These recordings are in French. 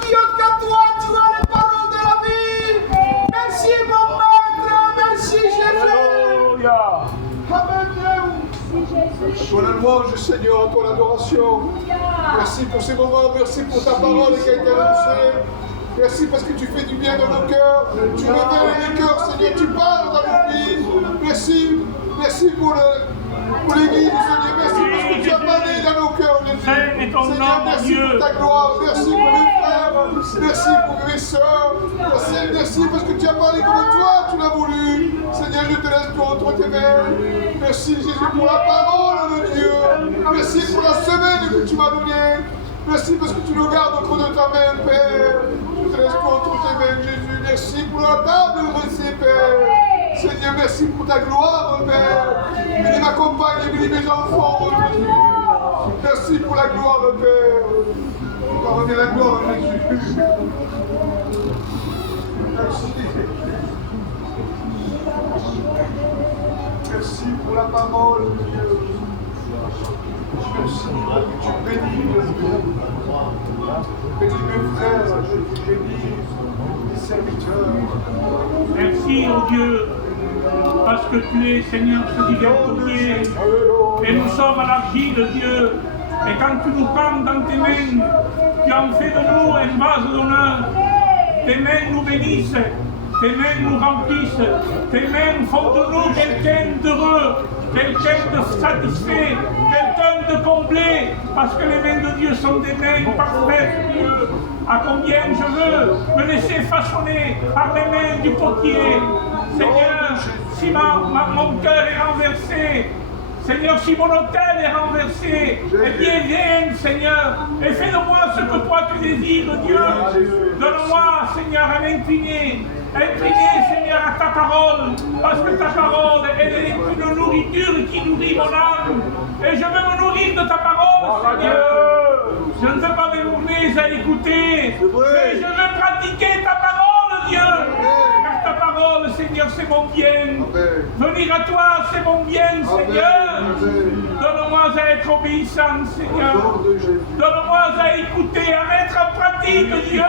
qui autre qu'à toi, tu as les paroles de la vie. Merci mon maître, merci Jésus. Alléluia. Amen Dieu. Ton la louange Seigneur, ton adoration. Merci pour ces moments, merci pour ta parole qui a été annoncée. Merci parce que tu fais du bien dans nos cœurs. Tu révèles les cœurs, Seigneur, tu parles dans nos vies. Merci, merci pour l'église, Seigneur. Merci parce que tu as parlé dans nos cœurs, Jésus. Seigneur, merci pour ta gloire. Merci pour mes frères. Merci pour mes soeurs. Merci parce que tu as parlé comme toi, tu l'as voulu. Seigneur, je te laisse tout entre tes mains. Merci, Jésus, pour la parole de Dieu. Merci pour la semaine que tu m'as donnée. Merci parce que tu nous gardes au creux de ta main, Père. Je te laisse tout entre tes mains, Jésus. Merci pour la table dressée, Père. Seigneur, merci pour ta gloire, Père. Bénis ma compagne, bénis mes enfants, Jésus. Merci pour la gloire, Père. Pardonnez la gloire, Jésus. Merci. Merci pour la parole de Dieu. Merci que tu bénis mes frères, je bénis mes serviteurs. Merci, oh Dieu, parce que tu es Seigneur ce divin courrier. Et nous sommes à l'argile, Dieu. Et quand tu nous prends dans tes mains, tu en fais de nous un vase d'honneur. Tes mains nous bénissent, tes mains nous remplissent, tes mains font de nous quelqu'un d'heureux, quelqu'un de satisfait, quelqu'un de comblé, parce que les mains de Dieu sont des mains parfaites, Dieu. À combien je veux me laisser façonner par les mains du potier. Seigneur, si mon cœur est renversé, Seigneur, si mon autel est renversé, eh bien viens, Seigneur, et fais de moi ce que toi tu désires, Dieu. Donne-moi, Seigneur, à m'incliner. Incliner, Seigneur, à ta parole, parce que ta parole, elle est une nourriture qui nourrit mon âme. Et je veux me nourrir de ta parole, Seigneur. Je ne veux pas m'éloigner à écouter, mais je veux pratiquer ta parole, Dieu. Car ta parole, Seigneur, c'est mon bien. Venir à toi, c'est mon bien, Seigneur. Donne-moi à être obéissant, Seigneur. Donne-moi à écouter, à mettre en pratique, Dieu.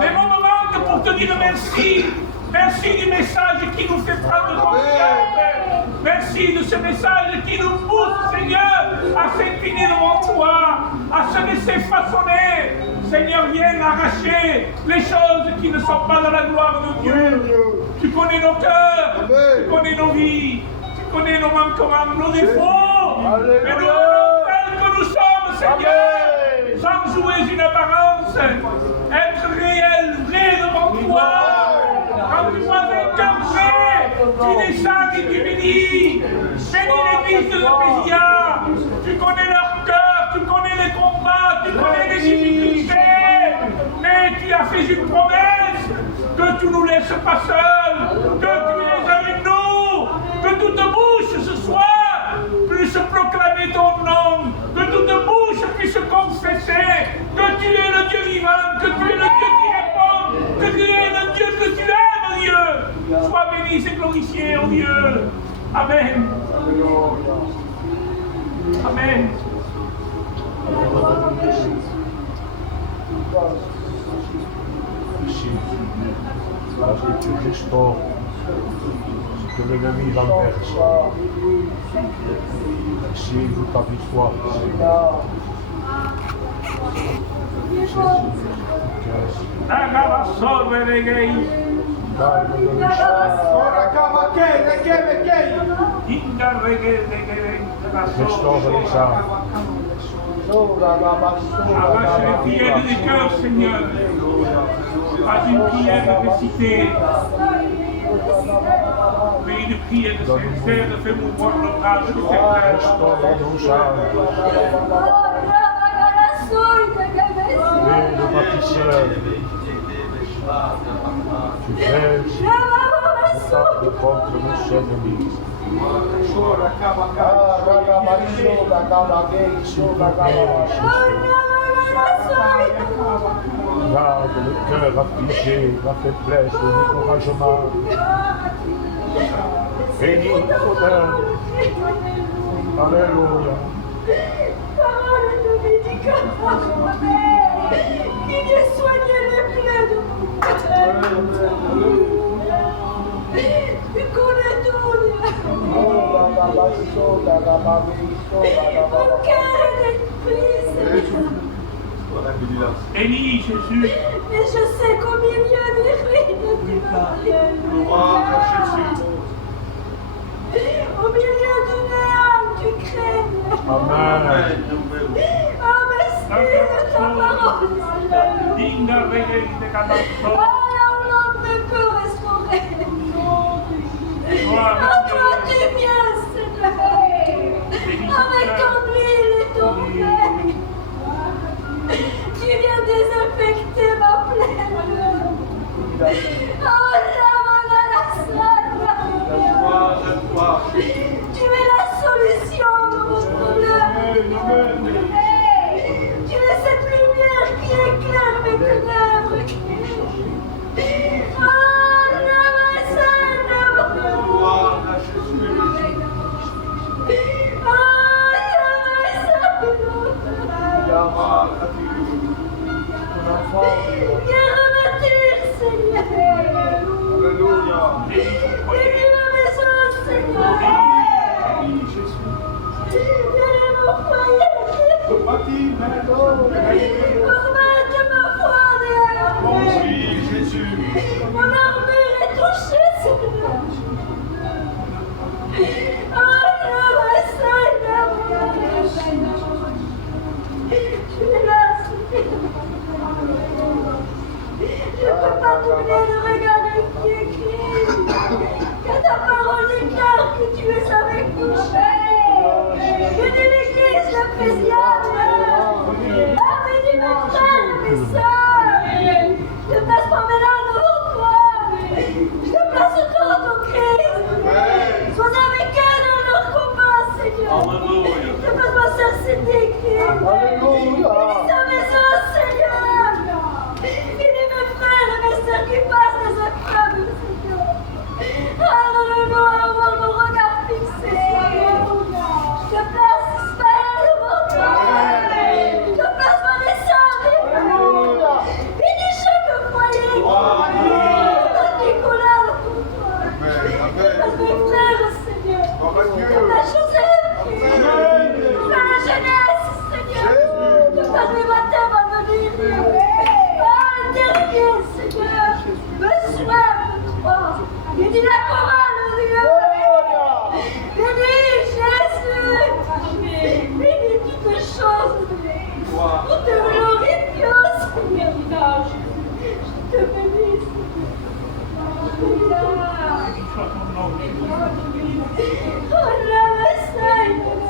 Les mots me manquent pour te dire merci. Merci du message qui nous fait prendre confiance. Merci de ce message qui nous pousse, Seigneur, à s'incliner devant toi, à se laisser façonner. Seigneur, viens arracher les choses qui ne sont pas dans la gloire de Dieu. Tu connais nos cœurs, tu connais nos vies, tu connais nos manquements, nos défauts. Mais nous venons tels que nous sommes, Seigneur, sans jouer une apparence, être réel, vrai devant toi. Quand tu vois un cœur vrai, tu descends et tu bénis. Bénis l'église de Pésia. Tu connais leur cœur, tu connais les combats, tu connais les difficultés. Mais tu as fait une promesse que tu ne nous laisses pas seuls, que tu es avec nous, que toute bouche ce soir puisse proclamer ton nom, que toute bouche puisse confesser que tu es le Dieu vivant, que tu es le Dieu qui répond, que tu es le Dieu que tu aimes, Dieu. Sois béni et glorifié, oh Dieu. Amen. Amen. Merci. Parce que tu restaures ce que l'ennemi renverse. Merci pour ta victoire. Restaure les âmes. Arrache les prières des cœurs, Seigneur. Pas une prière de cité, mais une prière de sincère de faire mouvoir notre âme, Seigneur. Restaure nos âmes. Le bâtisseur. Tu fais le contre nos ennemis. Garde le cœur affligé, la faiblesse, le découragement. Bénis ton âme. Alléluia. Parole de médicaments, qui cœur est détruit, Seigneur. Bénis Jésus. Mais je sais qu'au milieu des ruines, tu vas bien. Au milieu du néant, tu crées. Amen. Oh, merci de ta parole, Seigneur. Dinga reggae de Ah, Cadasso. là où l'homme ne peut restaurer. Gloire Ah, à toi, Dieu. tu viens, Seigneur. Avec ton huile et ton pain. Tu viens désinfecter ma plaie. Oh, tu es la solution de mon problème. Tu es cette lumière qui éclaire mes ténèbres. Oh, viens revêtir, Seigneur. Bénis ma maison, Seigneur. Bénis mon foyer. Remette ma foi derrière moi. Mon armure est touchée, Seigneur. Oh, Seigneur. Tu es là, Seigneur. Je ne peux pas t'oublier de regarder qui écrit. Que ta parole déclare que tu es avec nous. Bénis l'église de Péziane. Ah, bénis mes frères et mes sœurs. Je te place Pamela devant toi. Je te place autour de ton Christ. Sois avec eux dans leur combat, Seigneur. Je te place ma sœur Cindy qui est bénis sa maison, Seigneur. Bénis mes frères et mes sœurs qui passent les épreuves, Seigneur. Donne-nous à avoir nos regards fixés, Seigneur. Je te place Ismaël devant toi. Je te place Vanessa avec toi. Bénis chaque foyer. Donne Nicolas pour toi. Je te place mes frères, Seigneur. Je te place Joseph. Je te place la jeunesse, Seigneur. Je te place mes baptêmes à venir. Ah, le dernier, Seigneur. Besoin de toi. Bénis la chorale, Dieu. Bénis Jésus. Bénis toutes choses. Pour te glorifier, Seigneur. Je te bénis, Seigneur. Soit ton nom. Oh, la Seigneur.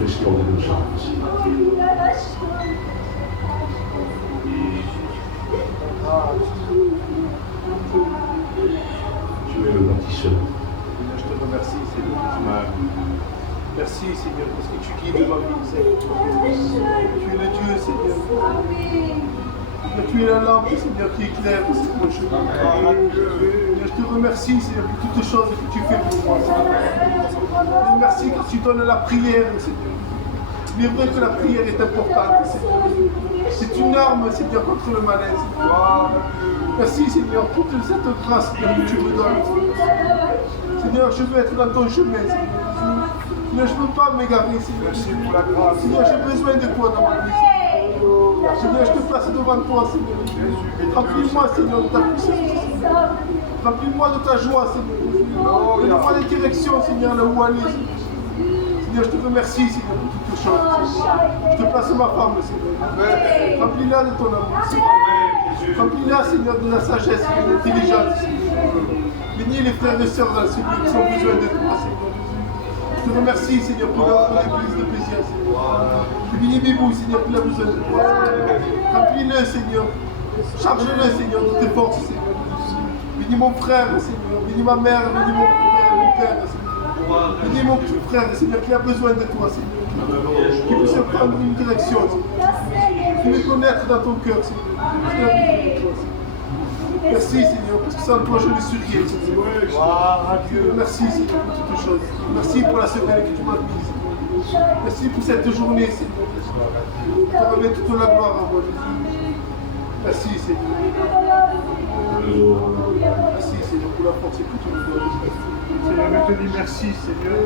Restaure nos chances. Tu es le bâtisseur. Je te remercie, Seigneur. Merci, Seigneur, parce que tu guides ma vie, Seigneur. Tu es le Dieu, Seigneur. Tu es la lampe, Seigneur, qui éclaire mon chemin. Je te remercie, Seigneur, pour toutes les choses que tu fais pour moi, Seigneur. Merci que tu donnes la prière, Seigneur. Il est vrai que la prière est importante, Seigneur. C'est une arme, Seigneur, contre le malaise. Merci, Seigneur, pour toute cette grâce que tu me donnes. Seigneur, je veux être dans ton chemin, Seigneur. Seigneur, je ne peux pas m'égarer, Seigneur. Seigneur, j'ai besoin de toi dans ma vie, Seigneur. Seigneur, je te place devant toi, Seigneur. Remplis-moi, Seigneur, de ta puissance. Remplis-moi de ta joie, Seigneur. Donne-moi des directions, Seigneur, là où aller, Seigneur. Seigneur, je te remercie, Seigneur, pour toutes les choses. Je te place ma femme, Seigneur. Remplis-la de ton amour, Seigneur. Remplis-la, Seigneur, de la sagesse et de l'intelligence, Seigneur. Bénis les frères et sœurs dans ce lieu qui ont besoin de toi, Seigneur. Je te remercie, Seigneur, pour l'église de Péziane, Seigneur. Je bénis Bibou, Seigneur, qu'il a besoin de toi. Remplis-le, Seigneur. Charge-le, Seigneur, de tes forces, Seigneur. Bénis mon frère, Seigneur. Bénis ma mère, bénis mon père, Seigneur. Bénis mon petit frère, Seigneur, qui a besoin de toi, Seigneur. Qui puisse prendre une direction, Seigneur. Fais-les connaître dans ton cœur, Seigneur. Merci, Seigneur, parce que sans toi, je ne suis rien, Seigneur. Merci, Seigneur, pour toutes choses. Merci pour la semaine que tu m'as mise. Merci pour cette journée, Seigneur. Je te remets toute la gloire à moi, Jésus. Merci, Seigneur. Merci, Seigneur, pour la force que tu nous donnes. Seigneur, je te dis merci, Seigneur.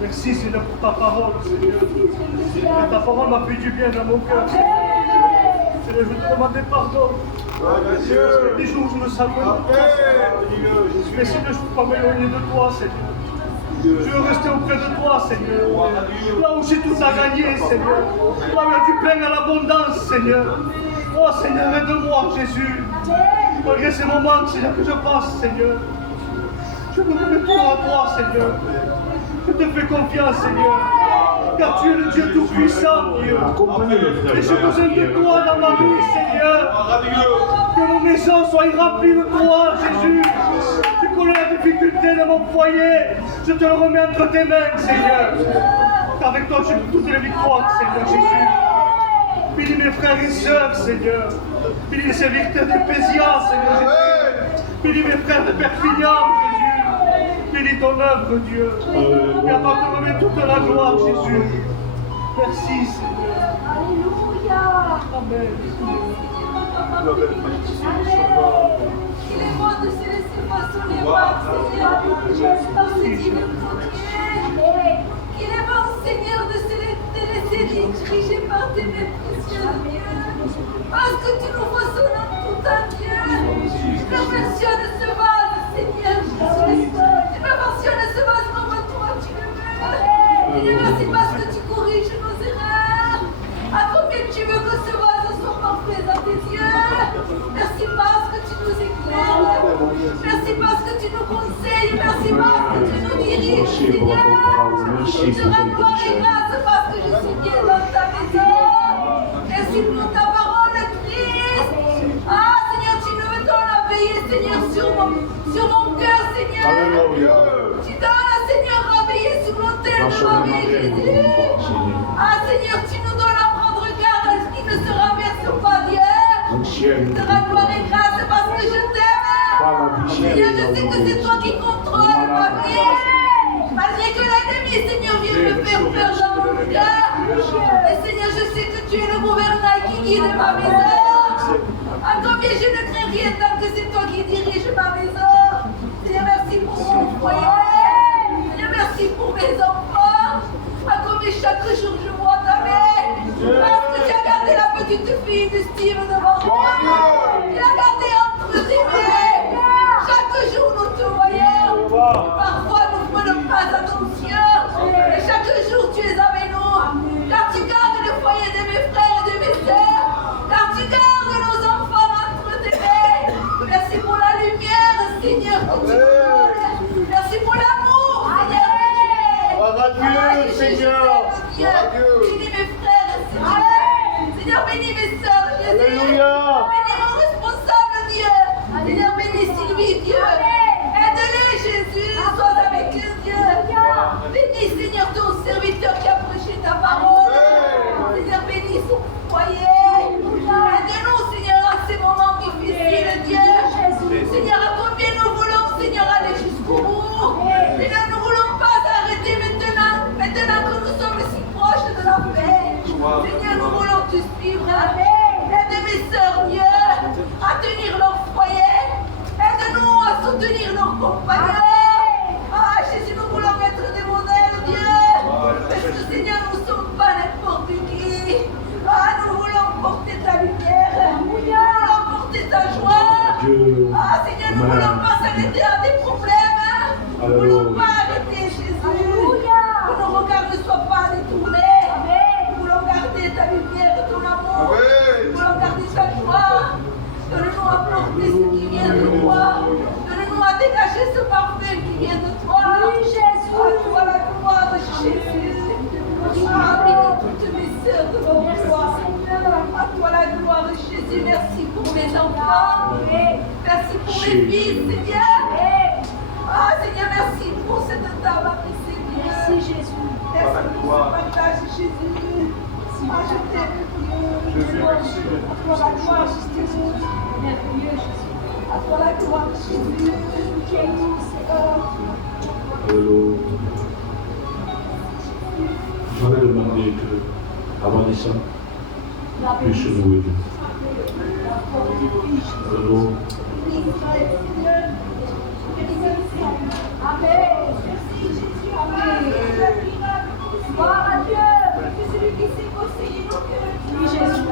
Merci, Seigneur, pour ta parole, Seigneur. Ta parole m'a fait du bien dans mon cœur, Seigneur. Seigneur, je te demande pardon. Des jours où je me sens mal. Mais Seigneur, je ne peux pas m'éloigner de toi, Seigneur. Je veux rester auprès de toi, Seigneur. Là où j'ai tout à gagner, Seigneur. Là où il y a du plein à l'abondance, Seigneur. Oh, Seigneur, aide-moi, Jésus. Malgré ces moments, Seigneur, que je passe, Seigneur. Je me remets tout à toi, Seigneur. Je te fais confiance, Seigneur. Car tu es le Dieu tout-puissant, Dieu. Et j'ai besoin de toi dans ma vie, Seigneur. Que mon maison soit remplie de toi, Jésus. Je connais la difficulté de mon foyer. Je te le remets entre tes mains, Seigneur. Car avec toi, j'ai toutes les victoires, Seigneur Jésus. Bénis mes frères et sœurs, Seigneur. Bénis les serviteurs de Pésia, Seigneur Jésus. Bénis mes frères de Perpignan, Jésus. Bénis ton œuvre, Dieu. Et à toi te remet toute la gloire, Jésus. Merci, Seigneur. Alléluia. Amen. Il est bon de se laisser façonner par Seigneur, par ce divin courtier. Il est bon, Seigneur, de se laisser diriger par tes mains précieuses, Dieu. Parce que tu nous façonnes en tout temps, Dieu. Tu perfectionnes ce vase, Seigneur Jésus. Tu perfectionnes ce vase comme toi, tu le veux. Et merci parce que tu corriges nos erreurs. À combien tu veux que ce vase soit parfait dans tes yeux. Merci parce que tu nous éclaires. Merci parce que tu nous conseilles. Merci parce que tu nous diriges, Seigneur. Je te rends gloire et grâce parce que je suis bien dans ta maison. Merci pour ta parole, Christ. Ah, Seigneur, tu nous donnes à veiller, Seigneur, sur mon cœur, Seigneur. Tu donnes, Seigneur, à veiller sur l'autel de ma vie, Jésus. Ah, Seigneur, tu nous donnes à prendre garde à ce qui ne se renverse pas, Dieu. Je te rends gloire et grâce parce que je t'aime. Seigneur, je sais que c'est toi qui contrôles ma vie. Malgré que l'ennemi, Seigneur, vienne me faire peur dans mon cœur. Et Seigneur, je sais que tu es le gouvernail qui guide ma maison. À combien je ne crains rien tant que c'est toi qui dirige ma maison. Seigneur, merci pour mon foyer. Seigneur, merci pour mes enfants. À combien chaque jour je vois ta main. Parce que tu as gardé la petite fille de Steve devant moi. Tu l'as gardé entre tes mains. Chaque jour nous te voyons. Parfois nous ne prenons pas attention. Et chaque jour tu es avec nous. Car tu gardes le foyer de mes frères et de mes sœurs. Car tu gardes nos enfants entre tes mains. Merci pour la lumière, Seigneur, que tu nous donnes. Merci pour l'amour, Seigneur. Seigneur. Bénis mes frères, Seigneur. Seigneur, bénis mes sœurs, Jésus. Bénis mon responsable, Dieu. Seigneur, bénis Sylvie, Dieu. Aide-les, Jésus. Sois avec eux, Dieu. Bénis, Seigneur, ton serviteur qui a prêché ta parole. Seigneur, bénis son foyer. Aide-nous, Seigneur, à ces moments difficiles, Dieu. Seigneur, à combien nous voulons, Seigneur, aller jusqu'au bout. Seigneur, nous ne voulons pas arrêter maintenant que nous sommes si proches de la paix. Seigneur, nous voulons te suivre. Aide mes sœurs, Dieu, à tenir leur foyer. Aide-nous à soutenir leurs compagnons. Ah, Jésus, nous voulons être des modèles, Dieu. Parce que, Seigneur, nous ne sommes pas n'importe qui. Ah, nous voulons porter ta lumière. Nous voulons porter ta joie. Ah, Seigneur, nous ne voulons pas s'arrêter à des problèmes. Nous ne voulons pas arrêter, Jésus. Que nos regards ne soient pas détournés. Nous voulons garder ta lumière et ton amour. Nous voulons garder ta joie. Donne-nous à porter ce qui vient de toi. Donne-nous à dégager ce parfum qui vient de toi. Oui, Jésus. À toi la gloire, Jésus. Ah, bénis toutes mes sœurs devant toi. À toi la gloire, Jésus. Merci pour mes enfants. Merci pour mes fils, Seigneur. Ah, Seigneur, merci pour cette table appréciée. Merci, Jésus. Merci pour ce partage, Jésus. je t'aime, Dieu. Jésus, merci d'être À toi la gloire, Jésus. Merveilleux, Jésus. À toi la gloire, Jésus. Qui est tout, Seigneur. Alléluia. Je vais demander que Vanessa puisse louer Dieu. Alléluia. Amen. Merci Jésus. Amen. Gloire à Dieu. Tu es celui qui sait conseiller nos cœurs. Oui, Jésus.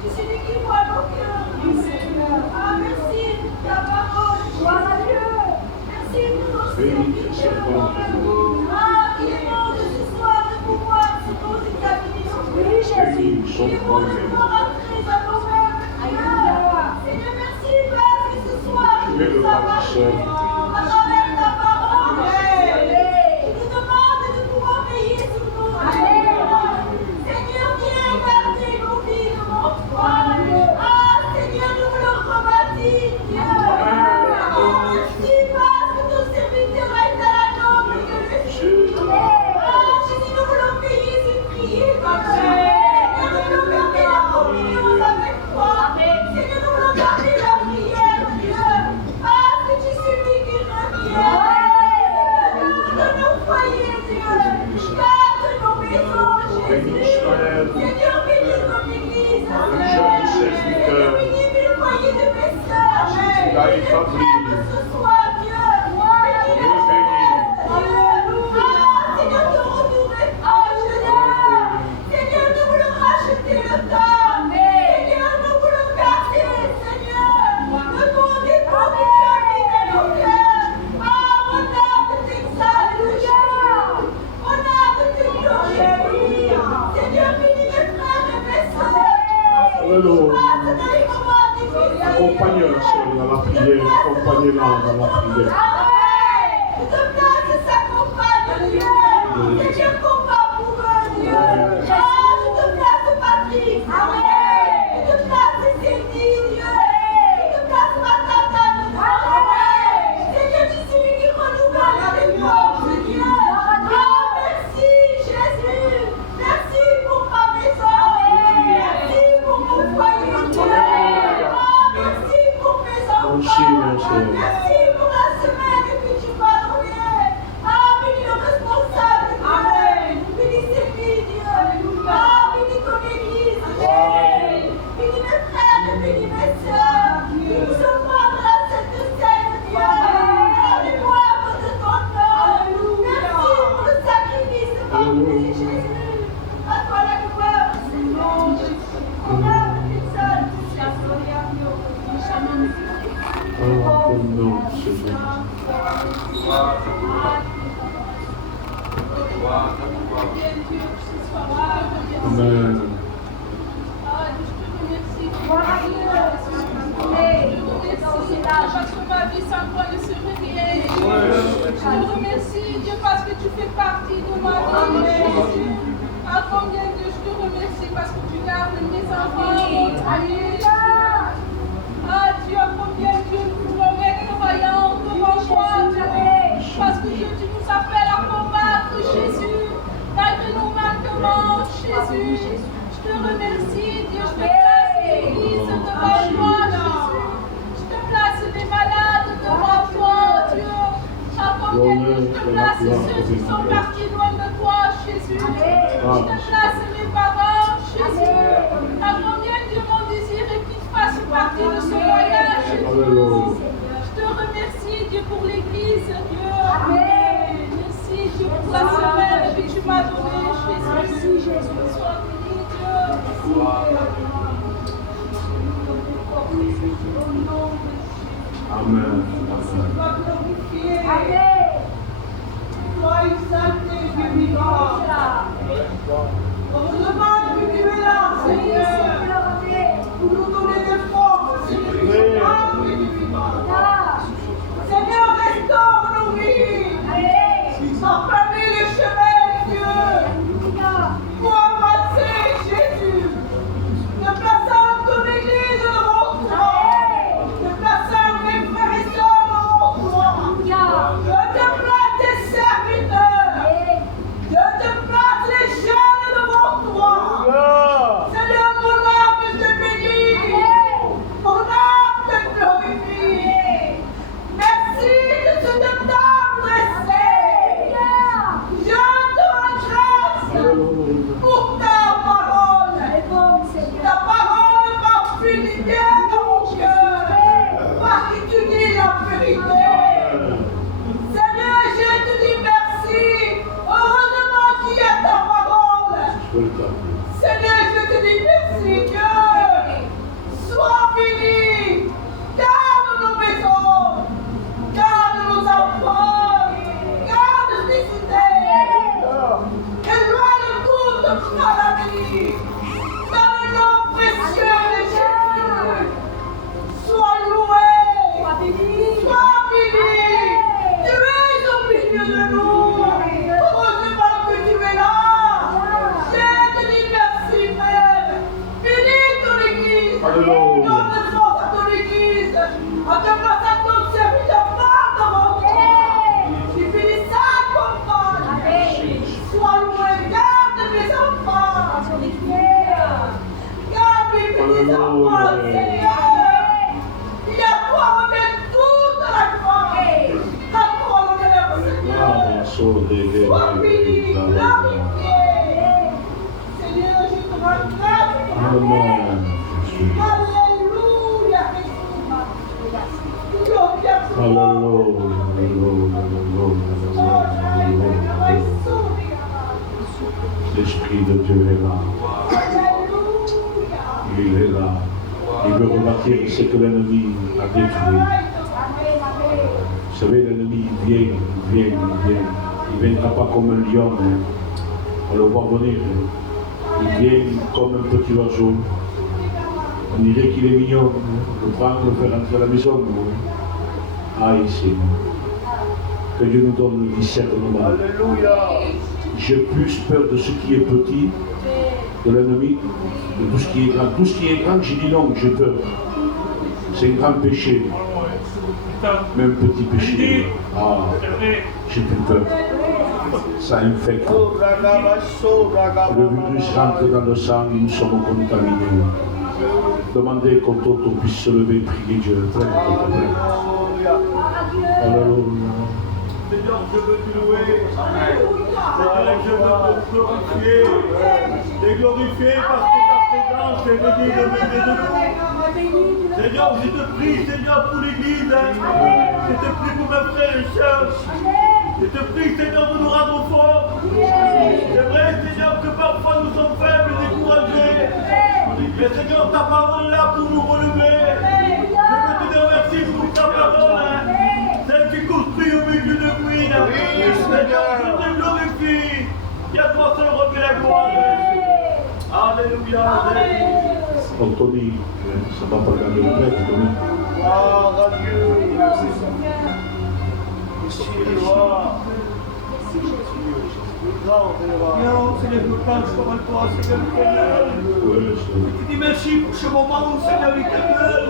Tu es celui qui voit nos cœurs. Oui, Seigneur. Ah, merci pour ta parole. Gloire à Dieu. Merci pour nos serviteurs. Ah, il est bon de ce soir de pouvoir se examiner nos cœurs. Oui, Jésus. Il est bon de pouvoir entrer dans nos mains. Seigneur, merci parce que ce soir, tu nous as marché à travers ta parole. Tu nous demandes de pouvoir veiller sur nous. Seigneur, viens garder nos vies devant toi. Ah, Seigneur, nous voulons rebâtir, Dieu. Merci parce que ton serviteur est à la norme de l'esprit. Ah, Jésus, nous voulons veiller sur prier, Seigneur, nous voulons garder la communion avec toi. Seigneur, nous voulons garder la prière, Dieu. Parce que tu es celui qui revient. Garde nos foyers, Dieu. Garde nos maisons, Jésus. Seigneur, bénis ton église. Seigneur, bénis le foyer de mes sœurs. Bénis ce soir, Dieu. Bénis Seigneur, ton retour est proche, Seigneur. Seigneur, nous voulons racheter le temps. Seigneur, nous voulons garder, Seigneur, le bon dépôt que tu as mis dans nos cœurs. Ah, mon âme t'exalte, Jésus. Mon âme te glorifie. Seigneur, bénis mes frères et mes sœurs. Alléluia. Passe dans les moments difficiles. Accompagnez la sœur dans la prière, accompagnez-la dans la prière. Que ton place s'accompagne, Dieu. Seigneur, combat pour eux, Dieu. Ah, je te place Patrick. Amen. Je te place Cindy, Dieu. Je te place Matata, Dieu. Seigneur, tu es celui qui renouvelle les forces, Dieu. Ah, merci, Jésus. Merci pour ma maison. Merci pour mon foyer, Dieu. Ah, merci pour mes enfants. Merci pour la semaine que tu m'as donnée. Ah, bénis le responsable, Dieu. Bénis ses filles, Dieu. Ah, bénis ton église, Dieu. Bénis mes frères et bénis mes sœurs. Bénis ce monde à cette scène, Dieu. Regardez-moi de ton nom. Merci pour le sacrifice de Jésus. À toi la gloire, Seigneur. On a une seule, c'est la gloire, Dieu. Au nom de Jésus. Amen. Parce que ma vie sans toi ne serait rien. Je te remercie, Dieu, parce que tu fais partie de ma vie, Jésus. À combien Dieu, je te remercie parce que tu gardes mes enfants, mon foyer. Ah Dieu, à combien Dieu, nous voulons être croyants devant toi, Dieu. Parce que Dieu, tu nous appelles à combattre, Jésus. Malgré nos manquements, Jésus. Je te remercie, Dieu, je te place l'église devant toi, Jésus. Je te place les malades devant toi, Dieu. À combien Dieu, je te place ceux qui sont partis loin de toi, Jésus. Je te place mes parents, Jésus. À combien Dieu, mon désir est qu'ils fassent partie de ce voyage, Jésus. Je te remercie, Dieu, pour l'église, Dieu. Merci, Dieu, pour la semaine que tu m'as donnée, Jésus. Merci, Jésus. Sois béni, Dieu. Amen. Sois glorifié. Amen. Sois exalté, Dieu vivant. On nous demande que tu es là, Seigneur, pour nous donner des forces, Seigneur. Seigneur, restaure nos vies. Enflamme les chemins, Dieu. Pour avancer, Jésus. De plaçant ton église devant toi. De plaçant mes frères et sœurs devant toi. De te place tes serviteurs. De te place les jeunes devant toi. En te plaçant ton serviteur fort devant toi. Tu finis ça comprendre. Sois loué, garde mes enfants. Garde mes enfants, Seigneur. Il y a toi remettre toute la gloire. À toi l'honneur, Seigneur. Sois béni, glorifié. Seigneur, je te rends grâce. Alléluia. L'Esprit de Dieu est là. Il est là. Il veut rebâtir ce que l'ennemi a détruit. Vous savez, l'ennemi vient. Il ne viendra pas comme un lion. On le voit venir. Il vient comme un petit oiseau. On dirait qu'il est mignon. On le prend, on le fait rentrer à la maison. Ah, ici. Que Dieu nous donne le discernement. Alléluia. J'ai plus peur de ce qui est petit, de l'ennemi, de tout ce qui est grand. Tout ce qui est grand, j'ai dit non, j'ai peur. C'est un grand péché. Même petit péché. Ah, j'ai plus peur. Ça infecte. Le virus rentre dans le sang et nous sommes contaminés. Demandez qu'on puisse se lever et prier Dieu. Alléluia. Seigneur, je veux te louer. Seigneur, je veux te glorifier. Te glorifier parce que ta présence est venue de nous. Seigneur, je te prie, Seigneur, pour l'Église. Je te prie pour mes frères et sœurs. Je te prie, Seigneur, de nous rendre forts. C'est vrai, Seigneur, que parfois nous sommes faibles et découragés. Mais Seigneur, ta parole est là pour nous relever. Je veux te remercier pour ta parole. Celle qui construit au milieu de ruines. Seigneur, je te glorifie. Et à toi seul remet la gloire. Alléluia. Anthony, ça va pas garder le prêtre, Tony. Gloire à Dieu. Non, Seigneur, nous planche comme toi, Seigneur éternel. Je dis merci pour ce moment, Seigneur éternel.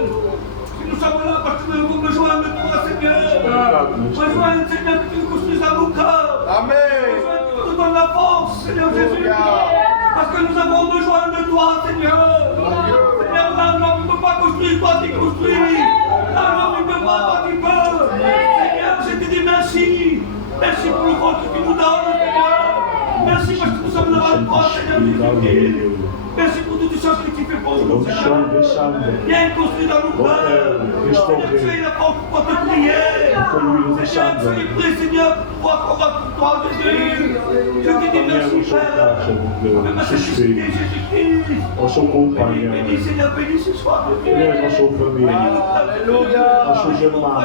Nous sommes là parce que nous avons besoin de toi, Seigneur. Besoin, Seigneur, que tu nous construises à nos cœurs. Amen. Besoin que tu nous donnes la force, Seigneur Jésus. Parce que nous avons besoin de toi, Seigneur. Seigneur, l'homme ne peut pas construire, toi tu construis. L'homme ne peut pas, toi tu peux. Seigneur, je te dis merci. Merci pour le rôle que tu nous donnes, Seigneur. Merci parce que nous sommes là devant toi, Seigneur Jésus. Merci pour toutes les choses que tu fais pour nous, Seigneur. Viens construire dans nos cœurs. Seigneur, tu es là pour te prier. Seigneur, tu es prêt, Seigneur, pour pouvoir combattre pour toi, Jésus. Je te dis merci, Père. Merci, Jésus-Christ. On s'accompagne. Bénis, Seigneur, bénis ce soir. Alléluia. On se jeune maman.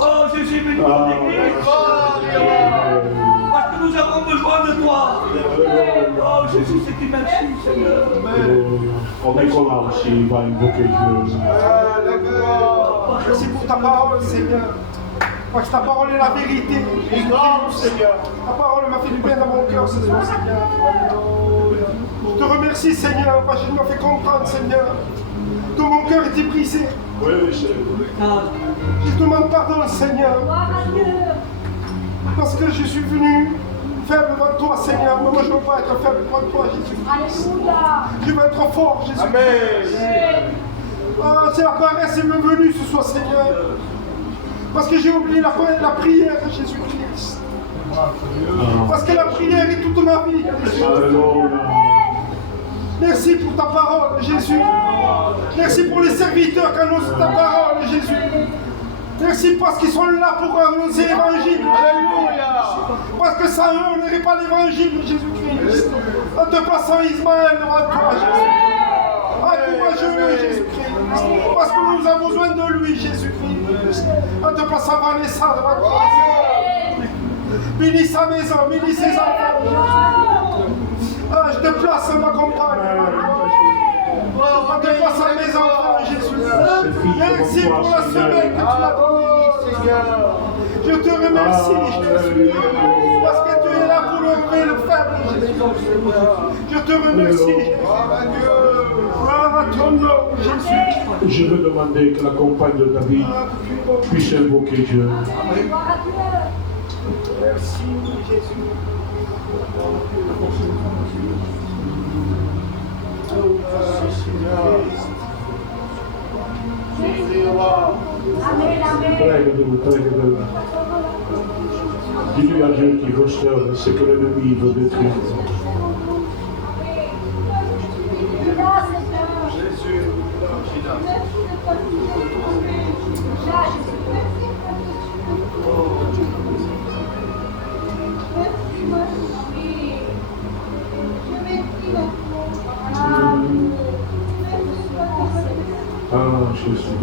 Oh Jésus, bénis ton église. Parce que nous avons besoin de toi. Oh Jésus, c'est qui merci, Seigneur. On est comme là aussi, il va invoquer Dieu. Merci pour ta parole, Seigneur. Parce que ta parole est la vérité. Seigneur. Ta parole m'a fait du bien dans mon cœur ce soir, Seigneur. Je te remercie, Seigneur, parce que tu m'as fait comprendre, Seigneur, que mon cœur était brisé. Oui, Seigneur. Je te demande pardon, Seigneur, parce que je suis venu faible devant toi, Seigneur. Mais moi, je ne veux pas être faible devant toi, Jésus. Je veux être fort, Jésus. Amen. Ah, c'est la paresse est venue ce soir, Seigneur. Parce que j'ai oublié la prière de Jésus-Christ. Parce que la prière est toute ma vie. Merci pour ta parole, Jésus. Merci pour les serviteurs qui annoncent ta parole, Jésus. Merci parce qu'ils sont là pour annoncer l'évangile. Alléluia. Parce que sans eux, on n'aurait pas l'évangile, Jésus-Christ. En te plaçant Ismaël devant toi, Jésus. Encourage-le, Jésus-Christ. Parce que nous avons besoin de lui, Jésus-Christ. En te plaçant Vanessa devant toi, Seigneur. Bénis sa maison, bénis ses enfants, Jésus. Ah, je te place ma compagne. En te plaçant mes enfants, Jésus. Merci pour la semaine que tu m'as donnée, Seigneur. Je te remercie, Jésus. Parce que tu es là pour le relever le faible, Jésus. Je te remercie. Gloire à ton nom, Jésus. Je veux demander que la compagne de David puisse invoquer Dieu. Merci, Jésus. Prègue-le. Dis-lui à Dieu qui restaure ce que l'ennemi veut détruire. Ah, Jésus.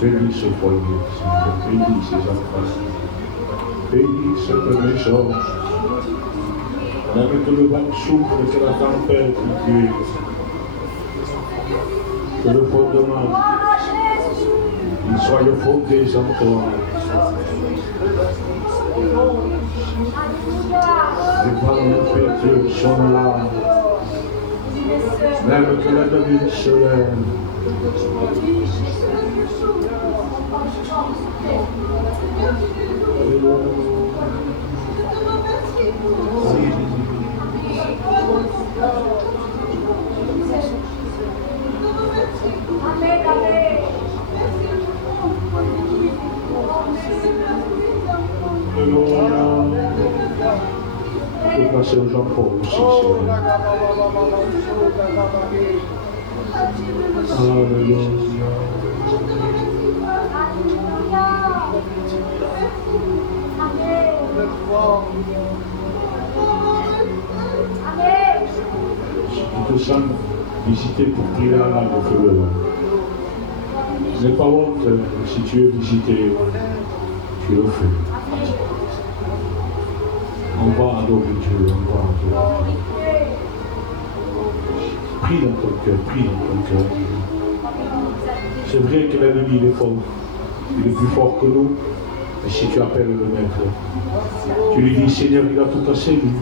Bénis ce foyer, bénis ses enfants, bénis cette maison, même que le vent souffle, que la tempête tue, que le fondement, il soit fondé en toi. Les vents impétueux sont là, même que la nuit se lève. Je peux passer au Jean-Paul aussi. Alléluia. Si tu te sens visité pour prier à l'âme, fais-le. N'aie pas honte, si tu es visité, tu le fais. On va adorer Dieu, on va adorer Dieu. Prie dans ton cœur, prie dans ton cœur. C'est vrai que l'ennemi il est fort, il est plus fort que nous. Et si tu appelles le maître, tu lui dis Seigneur, il a tout cassé lui.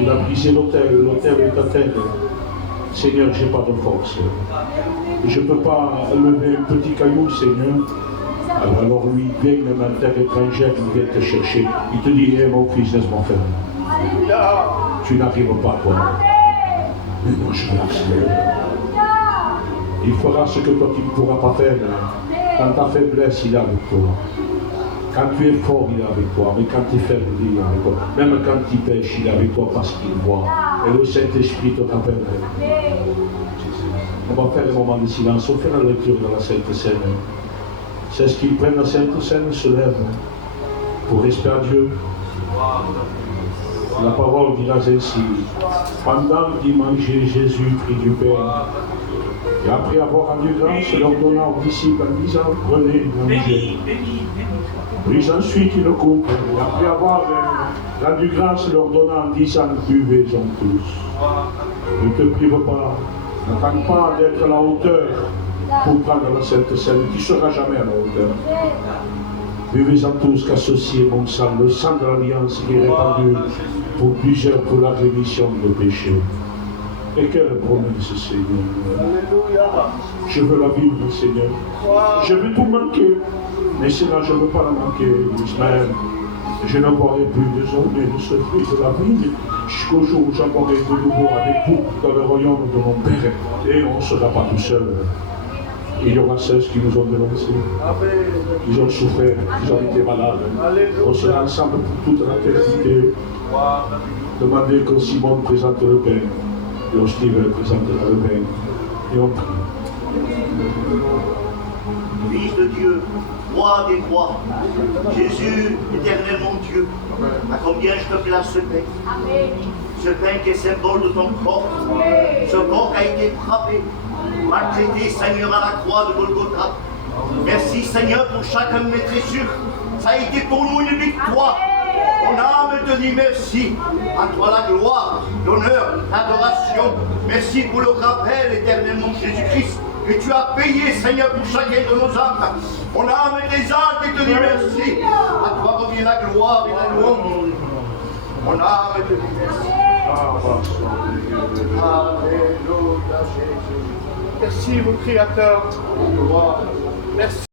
Il a brisé l'autel est à terre. Seigneur, je n'ai pas de force. Je ne peux pas lever un petit caillou, Seigneur. Alors lui, il vient même à terre étrangère, il vient te chercher. Il te dit, hé mon fils, laisse-moi faire. Tu n'arrives pas, toi. Mais moi, je vais accélérer. Il fera ce que toi, tu ne pourras pas faire. Quand ta faiblesse, il est avec toi. Quand tu es fort, il est avec toi. Mais quand tu es faible, il est avec toi. Même quand tu pêches, il est avec toi parce qu'il voit. Et le Saint-Esprit te rappellerait. On va faire un moment de silence. On fait la lecture de la Sainte Seine. C'est ce qu'ils prennent la Sainte Seine, se lèvent pour respirer à Dieu. La parole dira ainsi. Pendant qu'ils mangeaient, Jésus prit du pain. Et après avoir rendu grâce, leur donna aux disciples en disant, prenez, mangez. Pris ensuite une coupe. Et après avoir rendu grâce, leur donna en disant, buvez-en tous. Ne te prive pas. N'attends pas d'être à la hauteur pour prendre la Sainte Seine. Tu ne seras jamais à la hauteur. Buvez-en tous qu'associez mon sang, le sang de l'Alliance qui est répandu pour plusieurs pour la rémission de péchés. Et quelle promesse, Seigneur. Je veux la vivre, Seigneur. Je veux tout manquer. Mais cela, je ne veux pas la manquer, Ismaël. Je ne boirai plus désormais de ce fruit de la vie jusqu'au jour où j'amourrai de nouveau avec vous dans le royaume de mon Père. Et on ne sera pas tout seul. Il y aura ceux qui nous ont dénoncés, qui ont souffert, qui ont été malades. On sera ensemble pour toute l'éternité. Demandez que Simon présente le pain. Et Steve présentera le pain. Et on prie. Fils de Dieu, roi des rois, Jésus, éternel mon Dieu, à combien je te place ce pain. Ce pain qui est symbole de ton corps, ce corps qui a été frappé, maltraité, Seigneur, à la croix de Golgotha. Merci, Seigneur, pour chacun de mes tressures. Ça a été pour nous une victoire. Mon âme te dit merci. À toi la gloire, l'honneur, l'adoration. Merci pour le rappel, éternel mon Jésus-Christ, que tu as payé, Seigneur, pour chacun de nos âmes. Mon âme t'exalte et te dit merci. À toi revient la gloire et la louange. Mon âme te dit merci. Alléluia, Jésus. Merci, mon Créateur. Gloire. Merci.